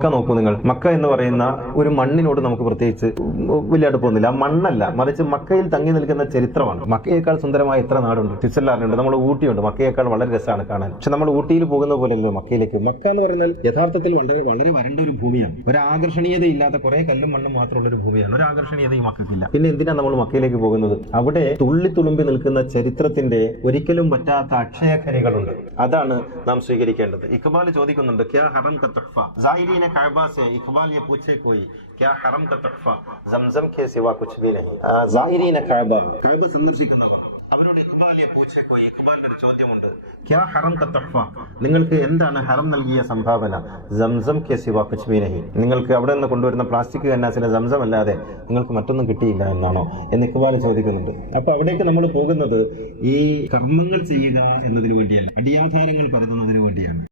Mecca നോക്കൂ നിങ്ങൾ. Mecca എന്ന് പറയുന്ന ഒരു മണ്ണിനോട് നമുക്ക് പ്രത്യേകിച്ച് വലിയ അടുപ്പമൊന്നുമില്ല. ആ മണ്ണല്ല, മറിച്ച് മക്കയിൽ തങ്ങി നിൽക്കുന്ന ചരിത്രമാണ്. മക്കയേക്കാൾ സുന്ദരമായ എത്ര നാടുണ്ട്. സ്വിറ്റ്സർലാൻഡ്, നമ്മുടെ ഊട്ടിയുണ്ട്. മക്കയേക്കാൾ വളരെ രസമാണ് കാണാൻ. പക്ഷെ നമ്മൾ ഊട്ടിയിൽ പോകുന്ന പോലെയല്ലോ മക്കയിലേക്ക്. മക്ക എന്ന് പറയുന്നത് യഥാർത്ഥത്തിൽ വളരെ വളരെ വരണ്ട ഒരു ഭൂമിയാണ്. ഒരു ആകർഷണീയതയില്ലാത്ത കുറെ കല്ലും മണ്ണും മാത്രമുള്ള ഒരു ഭൂമിയാണ്. ഒരു ആകർഷണീയതയും മക്കയ്ക്കില്ല. പിന്നെ എന്തിനാണ് നമ്മൾ മക്കയിലേക്ക് പോകുന്നത്? അവിടെ തുള്ളിത്തുളുമ്പി നിൽക്കുന്ന ചരിത്രത്തിന്റെ ഒരിക്കലും പറ്റാത്ത അക്ഷയഖനികളുണ്ട്. അതാണ് നാം സ്വീകരിക്കേണ്ടത്. ഇഖ്ബാൽ ചോദിക്കുന്നുണ്ട്, ക്യാ ഹറം കാ തുഹ്ഫ ज़ाहिरीन काबा से इकबाल ये पूछे कोई क्या हरम का तुहफा जमजम के सिवा कुछ भी नहीं. ज़ाहिरीन काबा സന്ദർശിക്കുന്നവർ അവരോട് ഇഖ്ബാലിയെ പൂച്ചെ കോയി, ഇഖ്ബാലിന്റെ ഒരു ചോദ്യമുണ്ട്, ക്യാ ഹറം കാ തുഹ്ഫ, നിങ്ങൾക്ക് എന്താണ് ഹറം നൽകിയ സംഭാവന? സംസം കെ സിവാ കുച്ച് ഭി നഹി, നിങ്ങൾക്ക് അവിടെ നിന്ന് കൊണ്ടുവരുന്ന പ്ലാസ്റ്റിക് കന്നാസിലെ സംസം അല്ലാതെ നിങ്ങൾക്ക് മറ്റൊന്നും കിട്ടിയില്ല എന്നാണോ എന്ന് ഇഖ്ബാൽ ചോദിക്കുന്നുണ്ട്. അപ്പൊ അവിടേക്ക് നമ്മൾ പോകുന്നത് ഈ കർമ്മങ്ങൾ ചെയ്യുക എന്നതിനു വേണ്ടിയല്ല, അടിയാധാരങ്ങൾ പരതുന്നതിന് വേണ്ടിയാണ്.